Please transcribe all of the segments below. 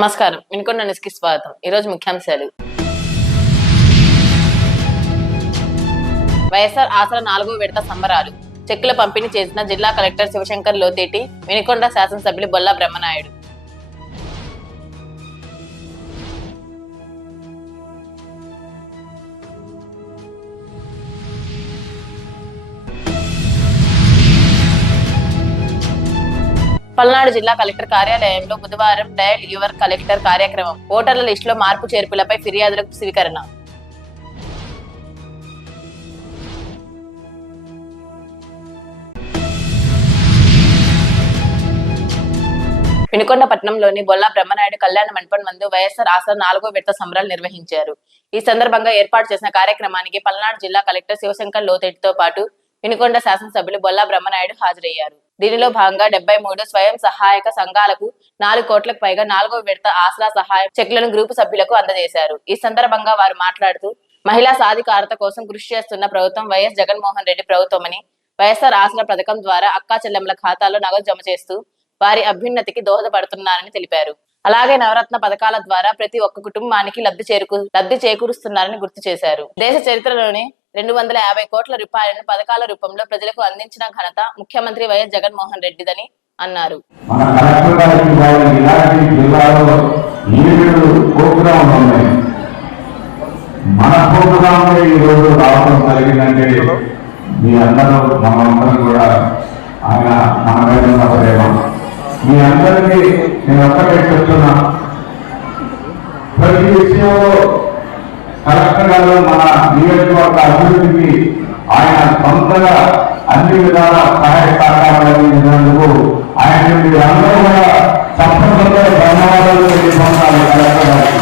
నమస్కారం. వినుకొండ న్యూస్కి స్వాగతం. ఈరోజు ముఖ్యాంశాలు. వైఎస్ఆర్ ఆసరా 4వ విడత సంబరాలు. చెక్కుల పంపిణీ చేసిన జిల్లా కలెక్టర్ శివశంకర్ లోతేటి, వినుకొండ శాసనసభ్యులు బొల్లా బ్రహ్మనాయుడు. పల్నాడు జిల్లా కలెక్టర్ కార్యాలయంలో బుధవారం డయల్ యువర్ కలెక్టర్ కార్యక్రమం. ఓటర్ల లిస్టులో మార్పు చేర్పులపై ఫిర్యాదులకు స్వీకరణ. వినుకొండ పట్టణంలోని బొల్లా బ్రహ్మనాయుడు కళ్యాణ మండపం నందు వైఎస్ఆర్ ఆసరా 4వ విడత సంబరాలు నిర్వహించారు. ఈ సందర్భంగా ఏర్పాటు చేసిన కార్యక్రమానికి పల్నాడు జిల్లా కలెక్టర్ శివశంకర్ లోతేటితో పాటు వినుకొండ శాసనసభ్యులు బొల్లా బ్రహ్మనాయుడు హాజరయ్యారు. దీనిలో భాగంగా 73 స్వయం సహాయక సంఘాలకు 4 కోట్లకు పైగా 4వ విడత ఆసరా సహాయ చెక్లను గ్రూపు సభ్యులకు అందజేశారు. ఈ సందర్భంగా వారు మాట్లాడుతూ మహిళా సాధికారత కోసం కృషి చేస్తున్న ప్రభుత్వం వైఎస్ జగన్మోహన్ రెడ్డి ప్రభుత్వమని, వైఎస్ఆర్ ఆసరా పథకం ద్వారా అక్కా చెల్లెమ్మల ఖాతాల్లో నగదు జమ చేస్తూ వారి అభ్యున్నతికి దోహదపడుతున్నారని తెలిపారు. అలాగే నవరత్న పథకాల ద్వారా ప్రతి ఒక్క కుటుంబానికి లబ్ధి చేకూరుస్తున్నారని గుర్తు చేశారు. దేశ చరిత్రలోనే 250 కోట్ల రూపాయలను పథకాల రూపంలో ప్రజలకు అందించిన ఘనత ముఖ్యమంత్రి వైఎస్ జగన్మోహన్ రెడ్డిదని అన్నారు. మీ అందరికీ నేను ఒక్కటే చెప్తున్నా, ప్రతి విషయంలో కలెక్టర్ గారు మన నియోజకవర్గ అభివృద్ధికి ఆయన సొంతగా అన్ని విధాల సహాయ సహకారాలు అందించినందుకు ఆయన అందరూ కూడా తప్పనిసరిగా ధన్యవాదాలు తెలియజేయాలి కలెక్టర్ గారికి.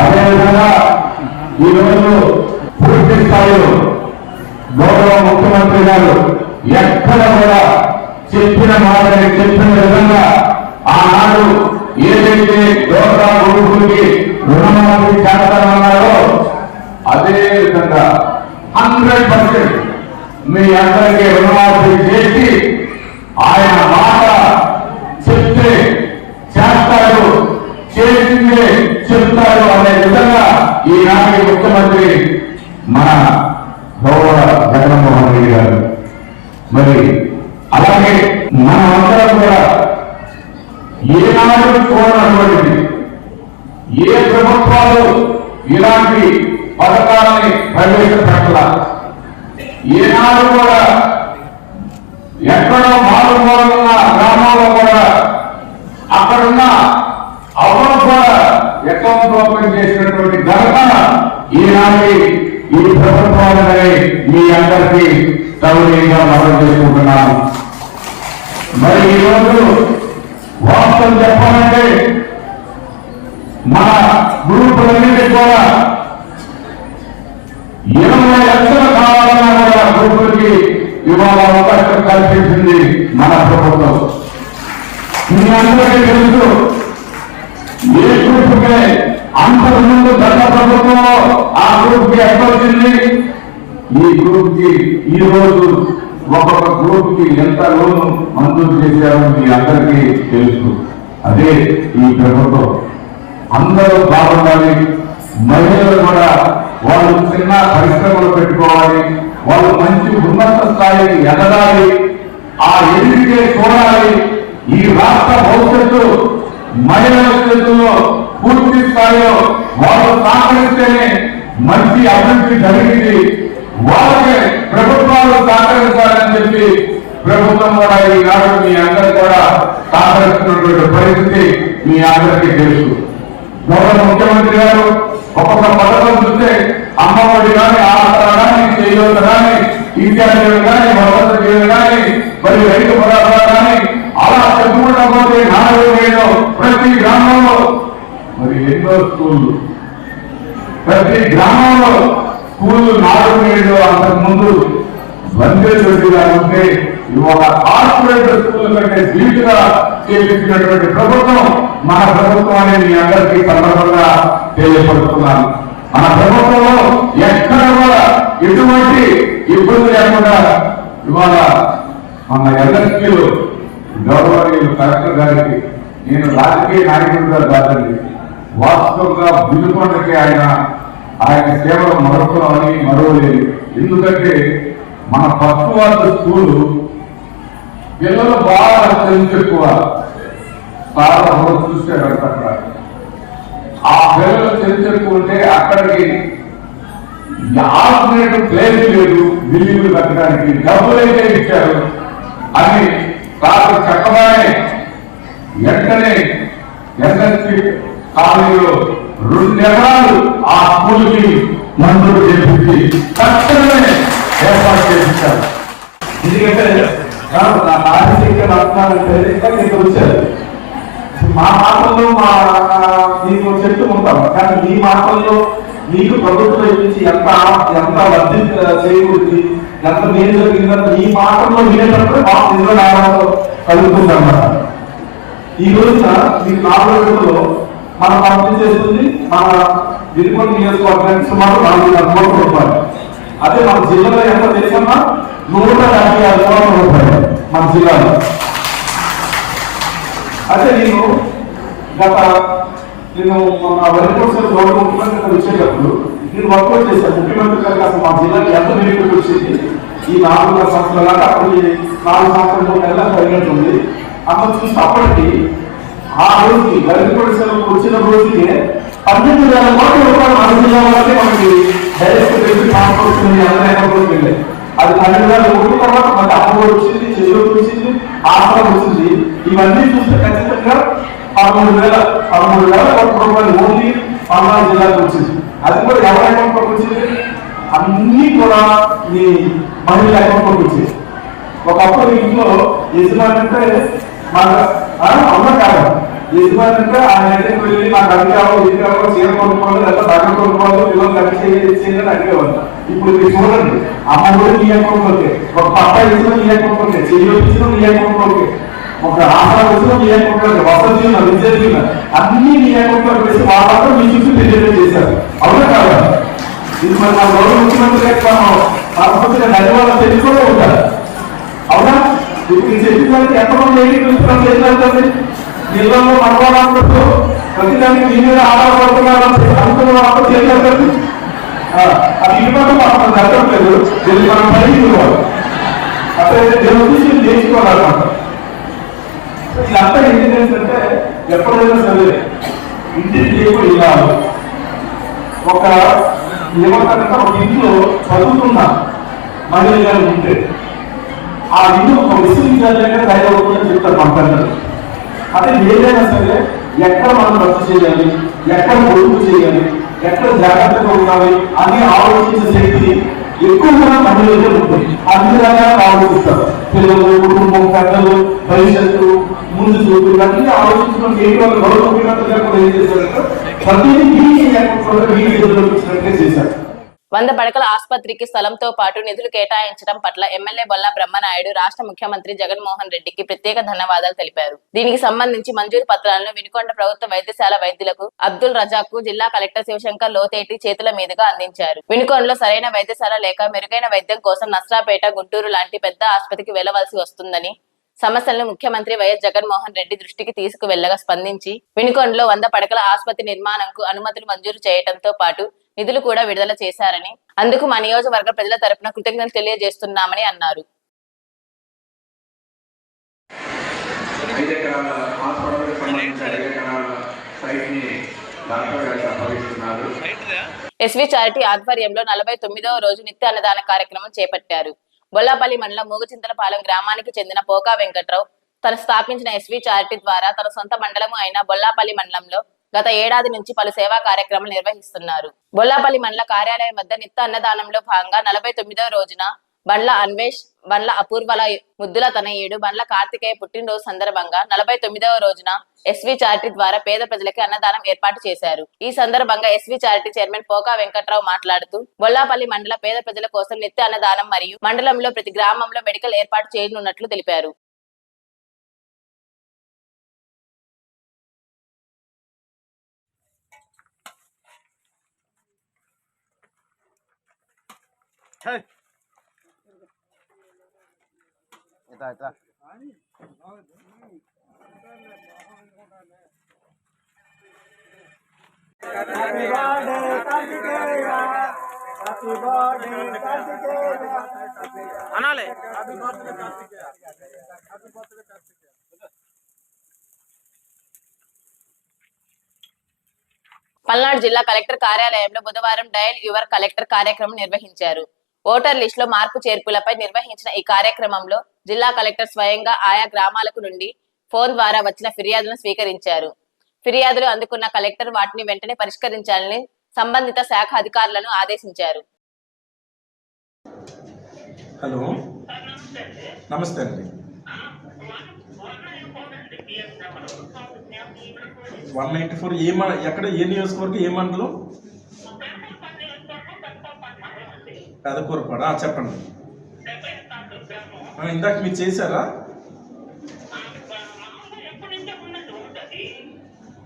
అదేవిధంగా ఈరోజు పూర్తి స్థాయిలో గౌరవ ముఖ్యమంత్రి గారు ఎక్కడ కూడా చెప్పిన మాటని చెప్పిన విధంగా ఆనాడు ఏదైతే డోక్రా గ్రూపులకి రుణమాఫీ చేస్తామన్నారో అదే విధంగా 100% మీ అందరికీ రుణమాఫీ చేసి ఆయన మాట చెప్తే చేస్తారు, చేసిందే చెప్తారు అనే విధంగా ఈనాటి ముఖ్యమంత్రి మన గౌరవ జగన్మోహన్ రెడ్డి గారు. మరి అలాగే మనమందరం కూడా ఏనాడు చూడనటువంటిది, ఏ ప్రభుత్వాలు ఇలాంటి పథకాలని ప్రవేశపెట్టాల, ఏనాడు కూడా ఎక్కడో మారుమూలన్న గ్రామంలో కూడా అక్కడున్న అవ్వను కూడా అకౌంట్ ఓపెన్ చేసినటువంటి ఘనత ఈనాటి ఈ ప్రభుత్వాలని మీ అందరికీ సౌకర్యంగా మనం చేసుకుంటున్నాము. మరి ఈరోజు వాస్తవం చెప్పాలంటే మన గ్రూపులన్నింటికి కూడా 20 లక్షలు కావాలన్నా కూడా గ్రూపులకి ఇవాళ అవకాశం కల్పించింది మన ప్రభుత్వం. మీ అందరికీ తెలుసు, ఏ గ్రూపుకే అంతకుముందు గత ప్రభుత్వంలో ఆ గ్రూప్కి ఎంత వచ్చింది, ఈ గ్రూప్ కి ఈ రోజు ఒక్కొక్క గ్రూప్ కి ఎంత లోను మంజూరు చేశారో మీ అందరికీ తెలుసు. అదే ఈ ప్రభుత్వం. అందరూ బాగుండాలి, మహిళలు కూడా వాళ్ళు చిన్న పరిశ్రమలు పెట్టుకోవాలి, వాళ్ళు మంచి ఉన్నత స్థాయికి ఎదగాలి, ఆ ఎదిగితే చూడాలి. ఈ రాష్ట్ర భవిష్యత్తు మహిళల చేతుల్లో పూర్తి స్థాయిలో వాళ్ళు సహకరిస్తేనే మంచి అభివృద్ధి జరిగింది. వాళ్ళకి ప్రభుత్వాలు సహకరించాలని చెప్పి ప్రభుత్వం కూడా ఈనాడు మీ అందరూ కూడా సహకరిస్తున్నటువంటి పరిస్థితి మీ అందరికీ తెలుసు. గౌరవ ముఖ్యమంత్రి గారు ఒక్కొక్క పథకం చూస్తే అమ్మఒడి కానీ, ఆసరా కానీ, చేయూత కానీ, విద్యార్థులు కానీ, భద్రత జీవులు కానీ, మరి రైతు భరోసా కానీ, అలా చెప్పుకుంటా పోతే 4 ఏళ్ళు ప్రతి గ్రామంలో మరి ఎన్నో స్కూళ్ళు, ప్రతి గ్రామంలో స్కూళ్ళు 4 ఏళ్ళు అంతకుముందు బందేగా ఉంటే ఇవాళ కార్పొరేట్ స్కూల్ కంటే ధీటుగా చేపించినటువంటి ప్రభుత్వం మన ప్రభుత్వం అని మీ అందరికీ సందర్భంగా తెలియపరుస్తున్నాను. మన ప్రభుత్వంలో ఎక్కడ కూడా ఎటువంటి ఇబ్బంది లేకుండా ఇవాళ మన ఎల్ఎస్పీలు గౌరవనీయులు కలెక్టర్ గారికి నేను రాజకీయ నాయకుడిగా కాదండి, వాస్తవంగా వినుకొండకి ఆయన సేవలు మరొకని మరవలేదు. ఎందుకంటే మన ఫస్ట్ వార్డు స్కూలు పిల్లలు బాగా తెలిసి ఎక్కువ చాలా చూస్తే అక్కడ ఆ పిల్లలు తెలిసి ఎక్కువ ఉంటే అక్కడికి ఆల్టర్నేటివ్ ప్లేస్ లేదు, బిల్డింగ్లు కట్టడానికి డబ్బులైతే ఇచ్చారు అని కాదు చెప్పగానే వెంటనే ఎన్ఎస్పి కాలనీలో 2 ఎకరాలు ఆ స్కూల్కి మంజూరు చేపించి తక్షణమే ఏర్పాటు చేయించారు. ఎందుకంటే వచ్చారు మా మాటల్లో మీకు చెప్తూ ఉంటాం, కానీ మీ మాటల్లో మీకు ప్రభుత్వం ఇచ్చి ఎంత లబ్ధి చేకూర్చి ఎంత మేలు జరిగిందని మీ మాటల్లో వినేటప్పుడు మాకు నిజంగా ఆనందం కలుగుతుంది అన్నమాట. ఈ రోజున మీకు 4 రోజుల్లో మనం పంపిణీ చేస్తుంది మన వినుకొండ నియోజకవర్గానికి సుమారు 4,00,000 కోట్ల రూపాయలు. అదే మన జిల్లాలో ఎంత తెలుసన్నా 156 కోట్ల రూపాయలు మన జిల్లాలో. అదే నేను మన వరికోసం గౌరవ ముఖ్యమంత్రి గారు వచ్చేటప్పుడు నేను వర్కౌట్ చేశాను. ముఖ్యమంత్రి గారికి అసలు మా జిల్లాకి ఎంత బెనిఫిట్ వచ్చింది ఈ 4 సంవత్సరాల దాకా, అప్పుడు 4 సంవత్సరాలు 3 నెలలకు అయినట్టుంది. అక్కడ చూసి అప్పటికి ఆ రోజుకి వరికోసం వచ్చిన రోజుకి 12,000 కోట్ల రూపాయలు మన జిల్లా వల్లే మనకి డైరెక్ట్ బెనిఫిట్ ట్రాన్స్పోర్ట్ వెళ్ళాయి. అది 12,000 కోట్ల తర్వాత మనకి అప్పుడు వచ్చింది, చెరువు వచ్చింది, ఆసనం వచ్చింది. ఇవన్నీ చూస్తే ఖచ్చితంగా 13,000 కోట్ల రూపాయలు ఓన్లీ పల్నాడు జిల్లాకు వచ్చింది. అది కూడా ఎవరి అకౌంట్లోకి వచ్చింది? అన్ని కూడా మీ మహిళల అకౌంట్లోకి వచ్చింది. ఒకప్పుడు ఇంట్లో యజమాని అంటే అమ్మ కాదు, యజమాని అంటే ఆయన దగ్గరికి వెళ్ళి నాకు అది కావాలి, ఇది కావాలి, చీర కొనుక్కోవాలి, లేదా దగ్గర కొనుక్కోవాలి, పిల్లలు ఖర్చు చేయాలని అడిగేవాళ్ళు. ఇప్పుడు మీరు చూడండి, అమ్మ కూడా మీ అకౌంట్లోకి, ఒక పప్ప ఇచ్చిన మీ అకౌంట్లోకి, చెయ్యి ఇచ్చిన మీ అకౌంట్లోకి, ఒక ఆహారం వచ్చిన మీ అకౌంట్లోకి, వసతి విద్య అన్ని మీ అకౌంట్లోకి వేసి వాళ్ళంతా మీ చూసి డిజిటల్ చేశారు. అవునా కాదా? ఇది మరి మా గౌరవ ముఖ్యమంత్రి కాకపోతే ధన్యవాదాలు తెలుసుకుంటూ ఉంటారు. అవునా? ఇప్పుడు చెప్పిన ఎంతమంది ఏంటి జిల్లాలో మనవాళ్ళందరూ ప్రతిదానికి మీ మీద ఆధారపడుతున్నారు అనుకున్న వాళ్ళు చేయగలుగుతారు. అది ఇవ్వడం మనం జరగట్లేదు, దీన్ని మనం పైకివ్వాలి. అట్లయితే దేవుడు చూసి నేర్చుకోవాలన్నమాట. ఇదంతా ఏంటంటే ఎప్పుడైనా సరే ఇంటికి లేకుండా ఇవ్వాలి. ఏమంటారంటే ఒక ఇంట్లో చదువుతున్న మహిళలు ఉంటే ఆ ఇల్లు ఒక విశ్వవిద్యాలయంగా తయారవుతుందని చెప్తారు మన పిల్లలు. అదే ఏదైనా సరే ఎక్కడ మనం రద్దు చేయాలి, ఎక్కడ పొదుపు చేయాలి, ఎక్కడ జాగ్రత్తగా ఉండాలి అని ఆలోచించే శక్తి ఎక్కువగా మహిళలకే ఉంటుంది. అన్ని రకాలుగా ఆలోచిస్తారు. పిల్లలు, కుటుంబం, పెద్దలు, భవిష్యత్తు, ముందు చూపు ఇవన్నీ ఆలోచించడం ఏంటి వాళ్ళు గౌరవ ముఖ్యమంత్రి గారు కూడా ఏం చేశారంటే ప్రతిదీ వీటి ఎదురులోకి ఇచ్చినట్లే చేశారు. 100 పడకల ఆసుపత్రికి స్థలంతో పాటు నిధులు కేటాయించడం పట్ల ఎమ్మెల్యే బొల్లా బ్రహ్మనాయుడు రాష్ట్ర ముఖ్యమంత్రి జగన్మోహన్ రెడ్డికి ప్రత్యేక ధన్యవాదాలు తెలిపారు. దీనికి సంబంధించి మంజూరు పత్రాలను వినుకొండ ప్రభుత్వ వైద్యశాల వైద్యులకు అబ్దుల్ రజాక్ జిల్లా కలెక్టర్ శివశంకర్ లోతేటి చేతుల మీదుగా అందించారు. వినుకొండలో సరైన వైద్యశాల లేక మెరుగైన వైద్యం కోసం నస్రాపేట, గుంటూరు లాంటి పెద్ద ఆసుపత్రికి వెళ్లవలసి వస్తుందని సమస్యలను ముఖ్యమంత్రి వైఎస్ జగన్మోహన్ రెడ్డి దృష్టికి తీసుకువెళ్లగా స్పందించి వినుకొండలో 100 పడకల ఆసుపత్రి నిర్మాణంకు అనుమతులు మంజూరు చేయడంతో పాటు నిధులు కూడా విడుదల చేశారని, అందుకు మా నియోజకవర్గ ప్రజల తరపున కృతజ్ఞతలు తెలియజేస్తున్నామని అన్నారు. ఎస్వి చారిటీ ఆధ్వర్యంలో 49వ రోజు నిత్య అన్నదాన కార్యక్రమం చేపట్టారు. బొల్లాపల్లి మండలం మూగుచింతలపాలెం గ్రామానికి చెందిన పోకా వెంకట్రావు తను స్థాపించిన ఎస్వి చారిటీ ద్వారా తన సొంత మండలము అయిన బొల్లాపల్లి మండలంలో గత ఏడాది నుంచి పలు సేవా కార్యక్రమాలు నిర్వహిస్తున్నారు. బొల్లాపల్లి మండల కార్యాలయం వద్ద నిత్య అన్నదానంలో భాగంగా 49వ రోజున బండ్ల అన్వేష్, బండ్ల అపూర్వల ముద్దుల తనయుడు బండ్ల కార్తికేయ పుట్టినరోజు సందర్భంగా 49వ రోజున ఎస్వి చారిటీ ద్వారా పేద ప్రజలకి అన్నదానం ఏర్పాటు చేశారు. ఈ సందర్భంగా ఎస్వి చారిటీ చైర్మన్ పోకా వెంకట్రావు మాట్లాడుతూ బొల్లాపల్లి మండల పేద ప్రజల కోసం నిత్య అన్నదానం మరియు మండలంలో ప్రతి గ్రామంలో మెడికల్ ఏర్పాటు చేయనున్నట్లు తెలిపారు. అనాలే పల్నాడు జిల్లా కలెక్టర్ కార్యాలయంలో బుధవారం డయల్ యువర్ కలెక్టర్ కార్యక్రమం నిర్వహించారు. ఓటర్ లిస్ట్ లో మార్పు చేర్పులపై నిర్వహించిన ఈ కార్యక్రమంలో జిల్లా కలెక్టర్ స్వయంగా ఆయా గ్రామాలకు నుండి ఫోన్ ద్వారా వచ్చిన ఫిర్యాదులను స్వీకరించారు. ఫిర్యాదులు అందుకున్న కలెక్టర్ వాటిని వెంటనే పరిష్కరించాలని సంబంధిత శాఖ అధికారులను ఆదేశించారు. హలో, నమస్తే అండి. 194 ఎక్కడ, ఏ నియోజకవర్గం, ఏ మండలం? పెదకూరపాడ. చెప్పండి. ఇందాక మీరు చేశారా?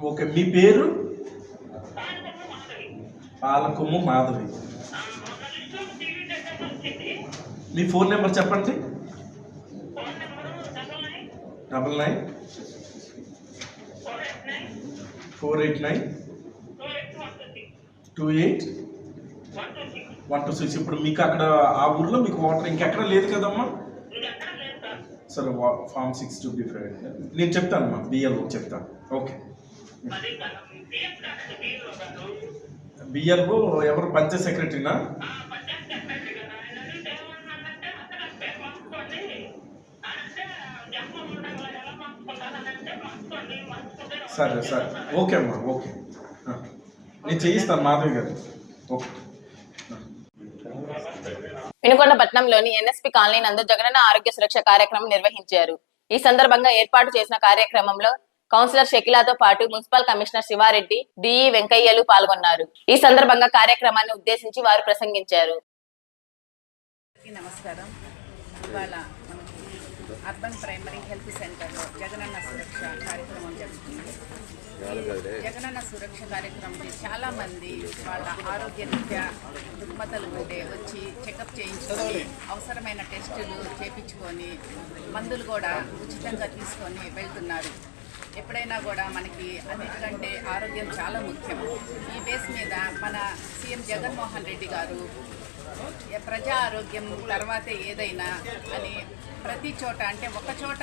ఓకే, మీ పేరు? పాలకొమ్ము మాధవి. మీ ఫోన్ నెంబర్ చెప్పండి. 9948928126. ఇప్పుడు మీకు అక్కడ ఆ ఊర్లో మీకు వాటర్ ఇంకెక్కడ లేదు కదమ్మా? సరే, ఫామ్ 625 నేను చెప్తానమ్మా, బిఎల్ఓ చెప్తాను. ఓకే, బిఎల్ఓ ఎవరు? పంచాయత్ సెక్రటరీనా? సరే సరే, ఓకే అమ్మా, ఓకే, నేను చేయిస్తాను మాధవి గారు. ఓకే. వినుకొండ పట్టణంలోని ఎన్ఎస్పి కాలనీ నందు జగనన్న ఆరోగ్య సురక్ష కార్యక్రమం నిర్వహించారు. ఈ సందర్భంగా ఏర్పాటు చేసిన కార్యక్రమంలో కౌన్సిలర్ షకిలాతో పాటు మున్సిపల్ కమిషనర్ శివారెడ్డి, డిఈ వెంకయ్యలు పాల్గొన్నారు. ఈ సందర్భంగా కార్యక్రమాన్ని ఉద్దేశించి వారు ప్రసంగించారు. నమస్కారం. ఇవాళ అర్బన్ ప్రైమరీ హెల్త్ సెంటర్లో జగనన్న సురక్ష కార్యక్రమం జరుగుతుంది. జగనన్న సురక్ష కార్యక్రమంకి చాలామంది వాళ్ళ ఆరోగ్య రీత్యా రుగ్మతలు ఉంటే వచ్చి చెకప్ చేయించుకొని అవసరమైన టెస్టులు చేయించుకొని మందులు కూడా ఉచితంగా తీసుకొని వెళ్తున్నారు. ఎప్పుడైనా కూడా మనకి అన్నిటికంటే ఆరోగ్యం చాలా ముఖ్యం. ఈ బేస్ మీద మన సీఎం జగన్మోహన్ రెడ్డి గారు ప్రజా ఆరోగ్యం తర్వాతే ఏదైనా అని ప్రతి చోట, అంటే ఒక చోట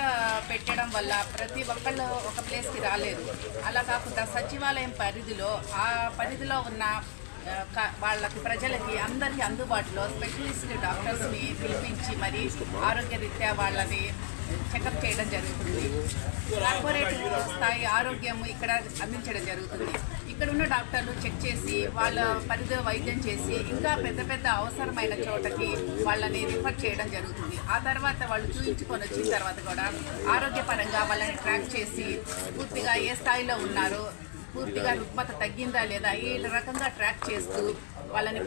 పెట్టడం వల్ల ప్రతి ఒక్కళ్ళు ఒక ప్లేస్కి రాలేరు. అలా కాకుండా సచివాలయం పరిధిలో, ఆ పరిధిలో ఉన్న వాళ్ళకి, ప్రజలకి అందరికీ అందుబాటులో స్పెషలిస్ట్ డాక్టర్స్ని పిలిపించి మరి ఆరోగ్య రీత్యా వాళ్ళని చెకప్ చేయడం జరుగుతుంది. కార్పొరేట్ స్థాయి ఆరోగ్యం ఇక్కడ అందించడం జరుగుతుంది. ఇక్కడ ఉన్న డాక్టర్లు చెక్ చేసి వాళ్ళ పరిధిలో వైద్యం చేసి ఇంకా పెద్ద పెద్ద అవసరమైన చోటకి వాళ్ళని రిఫర్ చేయడం జరుగుతుంది. ఆ తర్వాత వాళ్ళు చూయించుకొని వచ్చిన తర్వాత కూడా ఆరోగ్యపరంగా వాళ్ళని ట్రాక్ చేసి పూర్తిగా ఏ స్థాయిలో ఉన్నారో, పూర్తిగా రుగ్మత తగ్గిందా లేదా, ఈ రకంగా ట్రాక్ చేస్తూ వాళ్ళని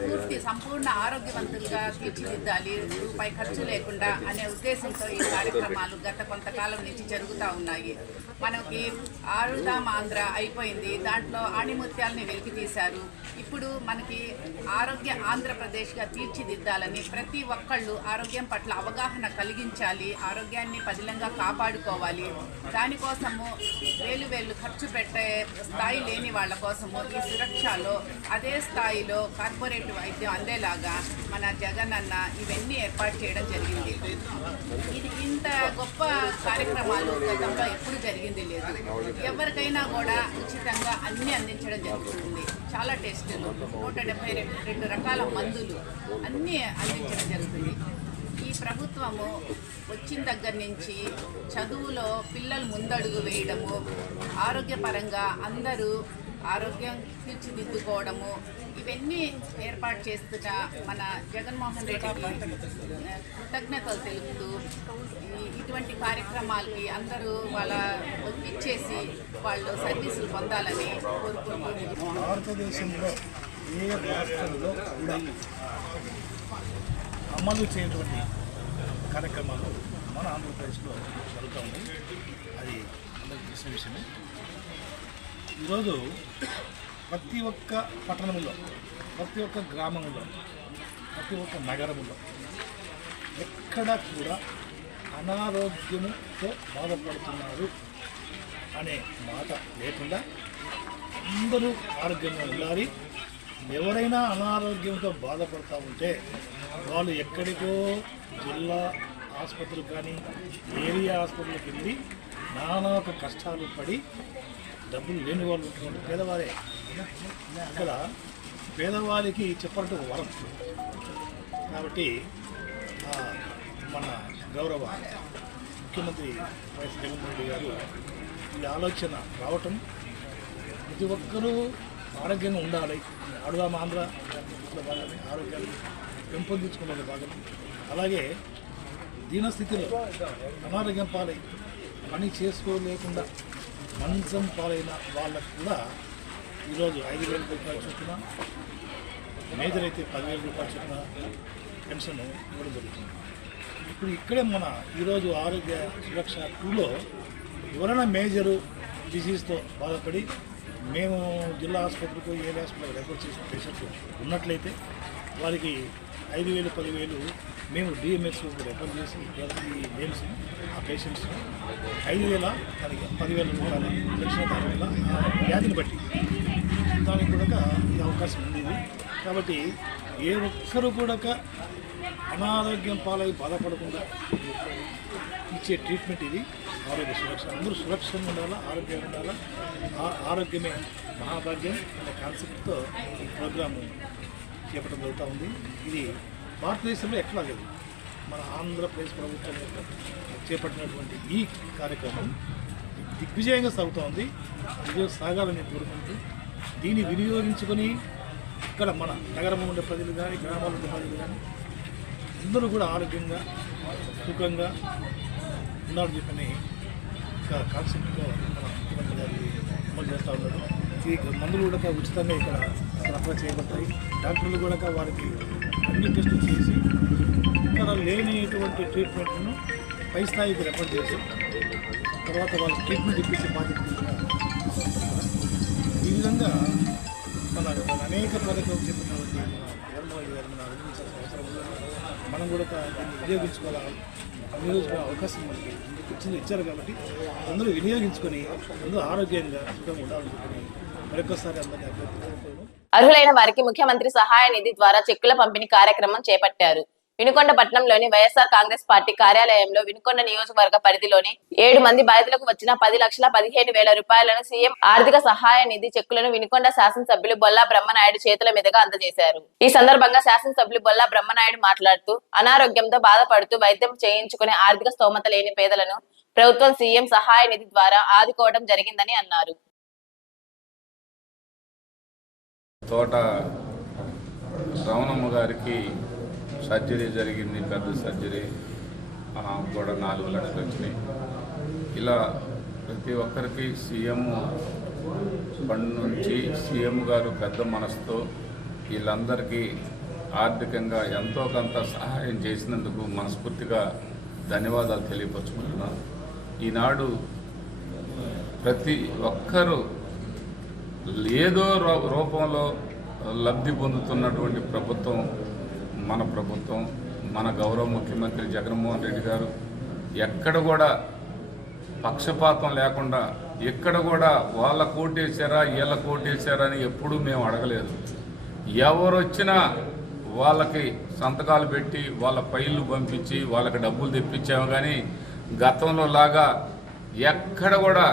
సంపూర్ణ ఆరోగ్యవంతులుగా తీర్చిదిద్దాలి, రూపాయి ఖర్చు లేకుండా అనే ఉద్దేశంతో ఈ కార్యక్రమాలు గత కొంతకాలం నుంచి జరుగుతూ ఉన్నాయి. మనకి ఆరుదాం ఆంధ్ర అయిపోయింది, దాంట్లో ఆణిముత్యాలని వెలికి తీశారు. ఇప్పుడు మనకి ఆరోగ్య ఆంధ్రప్రదేశ్గా తీర్చిదిద్దాలని ప్రతి ఒక్కళ్ళు ఆరోగ్యం పట్ల అవగాహన కలిగించాలి, ఆరోగ్యాన్ని పదిలంగా కాపాడుకోవాలి. దానికోసము వేలు ఖర్చు పెట్టే స్థాయి లేని వాళ్ళ కోసము ఈ సురక్షలో అదే స్థాయిలో కార్పొరేట్ వైద్యం అందేలాగా మన జగన్ అన్న ఇవన్నీ ఏర్పాటు చేయడం జరిగింది. ఇది ఇంత గొప్ప కార్యక్రమాలు గతంలో ఎప్పుడు జరిగింది లేదు. ఎవరికైనా కూడా ఉచితంగా అన్నీ అందించడం జరుగుతుంది. చాలా టెస్టులు, 172 రకాల మందులు అన్నీ అందించడం జరుగుతుంది. ఈ ప్రభుత్వము వచ్చిన దగ్గర నుంచి చదువులో పిల్లలు ముందడుగు వేయడము, ఆరోగ్యపరంగా అందరూ ఆరోగ్యం తీర్చిదిద్దుకోవడము, ఇవన్నీ ఏర్పాటు చేస్తున్న మన జగన్మోహన్ రెడ్డికి కృతజ్ఞతలు తెలుపుతూ ఇటువంటి కార్యక్రమాలకి అందరూ వాళ్ళ ఇచ్చేసి వాళ్ళు సర్వీసులు పొందాలని కోరుకుంటున్నాను. భారతదేశంలో ఏ రాష్ట్రంలో కూడా అమలు చేయటువంటి కార్యక్రమాలు మన ఆంధ్రప్రదేశ్లో జరుగుతూ ఉంది. అది అందరికీ తెలిసిన విషయమే. ఈరోజు ప్రతి ఒక్క పట్టణంలో, ప్రతి ఒక్క గ్రామంలో, ప్రతి ఒక్క నగరంలో ఎక్కడ కూడా అనారోగ్యంతో బాధపడుతున్నారు అనే మాట లేకుండా అందరూ ఆరోగ్యంగా ఉండాలి. ఎవరైనా అనారోగ్యంతో బాధపడుతూ ఉంటే వాళ్ళు ఎక్కడికో జిల్లా ఆసుపత్రులు కానీ ఏరియా ఆసుపత్రులకు వెళ్ళి నానా కష్టాలు పడి డబ్బులు లేని వాళ్ళు ఉంటున్నారు పేదవారే. ఇక్కడ పేదవారికి చెప్పాలంటే ఒక వరం. కాబట్టి మన గౌరవ ముఖ్యమంత్రి వైఎస్ జగన్మోహన్ రెడ్డి గారు ఈ ఆలోచన రావటం, ప్రతి ఒక్కరూ ఆరోగ్యంగా ఉండాలి, ఆడుదాం ఆంధ్ర భాగమే ఆరోగ్యాన్ని పెంపొందించుకునే భాగం. అలాగే దీనస్థితిలో అనారోగ్యం పాలై పని చేసుకోలేకుండా మంచం పాలైన వాళ్ళకు కూడా ఈరోజు 5,000 రూపాయలు చొప్పున, మేజర్ అయితే 10,000 రూపాయలు చొప్పున పెన్షన్ ఇవ్వడం జరుగుతుంది. ఇప్పుడు ఇక్కడే మన ఈరోజు ఆరోగ్య సురక్ష 2లో ఎవరైనా మేజరు డిసీజ్తో బాధపడి మేము జిల్లా ఆసుపత్రికి ఏరియా హాస్పిటల్ రెఫర్ చేసిన పేషెంట్లు ఉన్నట్లయితే వారికి 5,000, 10,000 మేము డిఎంఎస్ రెఫర్ చేసి ఈ నేమ్స్ ఆ పేషెంట్స్ 5,000 దానికి 10,000 రూపాయల పెన్షన్ దానివల్ల వ్యాధిని బట్టి దానికి కూడా ఈ అవకాశం ఉంది. కాబట్టి ఏ ఒక్కరు కూడా అనారోగ్యం పాలై బాధపడకుండా ఇచ్చే ట్రీట్మెంట్ ఇది ఆరోగ్య సురక్ష. అందరూ సురక్షంగా ఉండాలా, ఆరోగ్యంగా ఉండాలా, ఆరోగ్యమే మహాభాగ్యం అనే కాన్సెప్ట్తో ఈ ప్రోగ్రాము చేపట్టడం జరుగుతూ ఉంది. ఇది భారతదేశంలో ఎక్కడా లేదు. మన ఆంధ్రప్రదేశ్ ప్రభుత్వం చేపట్టినటువంటి ఈ కార్యక్రమం దిగ్విజయంగా సాగుతూ ఉంది. విజయం సాగాలని కోరుకుంటూ దీన్ని వినియోగించుకొని ఇక్కడ మన నగరంలో ఉండే ప్రజలు కానీ గ్రామాల్లో ఉండే ప్రజలు కానీ అందరూ కూడా ఆరోగ్యంగా సుఖంగా ఉండాలని చెప్పని కాన్సెప్ట్తో మన ముఖ్యమంత్రి గారు అమలు చేస్తూ ఉన్నారు. ఈ మందులు కూడా ఉచితంగా ఇక్కడ సరఫరా చేయబడతాయి. డాక్టర్లు కూడా వారికి అన్ని టెస్టులు చేసి ఇక్కడ లేనిటువంటి ట్రీట్మెంట్ను పై స్థాయికి రెఫర్ చేసి తర్వాత వాళ్ళకి ట్రీట్మెంట్ ఇప్పించే బాధ్యత ఈ విధంగా మన అనేక పథకాలు చెప్పినటువంటి మన జగన్మోహన్ గారు మన అభినందించాల్సిన అవసరం ఉంది. మనం కూడా దీన్ని వినియోగించుకునే అవకాశం మనకి ఇచ్చారు. కాబట్టి అందరూ వినియోగించుకొని అందరూ ఆరోగ్యంగా సుఖంగా ఉండాలని మరొకసారి అందరినీ అభ్యర్థిస్తున్నాను. అర్హులైన వారికి ముఖ్యమంత్రి సహాయ నిధి ద్వారా చెక్కుల పంపిణీ కార్యక్రమం చేపట్టారు. వినుకొండ పట్టణంలోని వైఎస్ఆర్ కాంగ్రెస్ పార్టీ కార్యాలయంలో వినుకొండ నియోజకవర్గ పరిధిలోని 7 మంది బాధితులకు వచ్చిన 10,15,000 రూపాయలను సీఎం ఆర్థిక సహాయ నిధి చెక్కులను వినుకొండ శాసనసభ్యులు బొల్లా బ్రహ్మనాయుడు చేతుల మీదుగా అందజేశారు. ఈ సందర్భంగా శాసనసభ్యులు బొల్లా బ్రహ్మనాయుడు మాట్లాడుతూ అనారోగ్యంతో బాధపడుతూ వైద్యం చేయించుకునే ఆర్థిక స్తోమత లేని పేదలను ప్రభుత్వం సీఎం సహాయ నిధి ద్వారా ఆదుకోవడం జరిగిందని అన్నారు. తోట రమణమ్మ గారికి సర్జరీ జరిగింది, పెద్ద సర్జరీ కూడా 4 లక్షలు వచ్చినాయి. ఇలా ప్రతి ఒక్కరికి సీఎం ఫండ్ నుంచి సీఎం గారు పెద్ద మనసుతో వీళ్ళందరికీ ఆర్థికంగా ఎంతో కొంత సహాయం చేసినందుకు మనస్ఫూర్తిగా ధన్యవాదాలు తెలియపరుచుకుంటున్నాను. ఈనాడు ప్రతి ఒక్కరూ ఏదో రూపంలో లబ్ధి పొందుతున్నటువంటి ప్రభుత్వం మన ప్రభుత్వం. మన గౌరవ ముఖ్యమంత్రి జగన్మోహన్ రెడ్డి గారు ఎక్కడ కూడా పక్షపాతం లేకుండా, ఎక్కడ కూడా వాళ్ళ కోటేశారా వీళ్ళ కోటేశారా అని ఎప్పుడూ మేము అడగలేదు. ఎవరు వచ్చినా వాళ్ళకి సంతకాలు పెట్టి వాళ్ళ ఫైళ్ళు పంపించి వాళ్ళకి డబ్బులు తెప్పించాము. కానీ గతంలో లాగా ఎక్కడ కూడా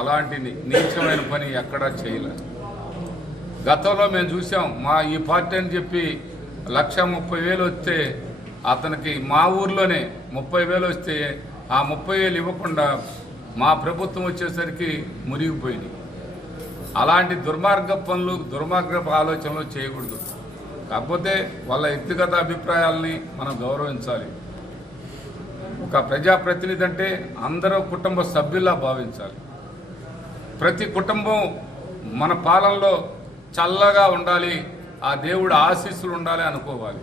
అలాంటి నీచమైన పని ఎక్కడా చేయలేదు. గతంలో మేము చూసాం, మా ఈ పార్టీ అని చెప్పి 1,30,000 వస్తే అతనికి మా ఊర్లోనే 30,000 వస్తే ఆ 30,000 ఇవ్వకుండా మా ప్రభుత్వం వచ్చేసరికి మురిగిపోయింది. అలాంటి దుర్మార్గ పనులు, దుర్మార్గపు ఆలోచనలు చేయకూడదు. కాకపోతే వాళ్ళ వ్యక్తిగత అభిప్రాయాలని మనం గౌరవించాలి. ఒక ప్రజాప్రతినిధి అంటే అందరూ కుటుంబ సభ్యుల్లా భావించాలి. ప్రతి కుటుంబం మన పాలనలో చల్లగా ఉండాలి, ఆ దేవుడు ఆశీస్సులు ఉండాలి అనుకోవాలి.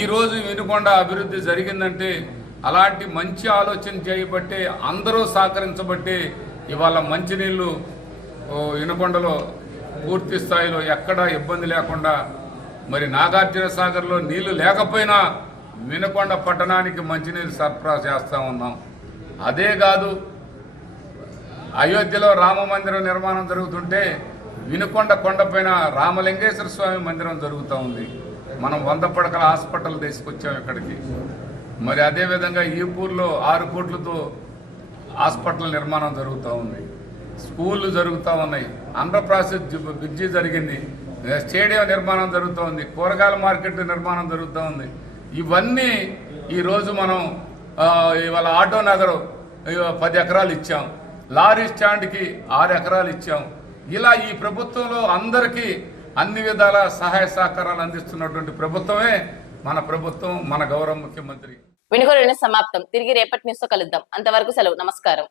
ఈరోజు వినుకొండ అభివృద్ధి జరిగిందంటే అలాంటి మంచి ఆలోచన చేయబట్టే, అందరూ సహకరించబట్టే ఇవాళ మంచినీళ్ళు వినుకొండలో పూర్తి స్థాయిలో ఎక్కడా ఇబ్బంది లేకుండా, మరి నాగార్జున సాగర్లో నీళ్లు లేకపోయినా వినుకొండ పట్టణానికి మంచినీళ్ళు సరఫరా చేస్తూ ఉన్నాం. అదే కాదు, అయోధ్యలో రామ మందిరం నిర్మాణం జరుగుతుంటే వినుకొండ కొండపైన రామలింగేశ్వర స్వామి మందిరం జరుగుతూ ఉంది. మనం 100 పడకల హాస్పిటల్ తీసుకొచ్చాం ఇక్కడికి. మరి అదేవిధంగా ఈపూర్లో 6 కోట్లతో హాస్పిటల్ నిర్మాణం జరుగుతూ ఉంది. స్కూళ్ళు జరుగుతూ ఉన్నాయి. ఆంధ్రప్రదేశ్ బ్రిడ్జి జరిగింది. స్టేడియం నిర్మాణం జరుగుతూ ఉంది. కూరగాయల మార్కెట్ నిర్మాణం జరుగుతూ ఉంది. ఇవన్నీ ఈరోజు మనం ఇవాళ ఆటో నగరు 10 ఎకరాలు ఇచ్చాం. లారీ స్టాండ్కి 6 ఎకరాలు ఇచ్చాం. ఇలా ఈ ప్రభుత్వంలో అందరికీ అన్ని విధాల సహాయ సహకారాలు అందిస్తున్నటువంటి ప్రభుత్వమే మన ప్రభుత్వం, మన గౌరవ ముఖ్యమంత్రి. వినుకొండ న్యూస్ సమాప్తం. తిరిగి రేపటి న్యూస్ తో కలుద్దాం. అంతవరకు సెలవు. నమస్కారం.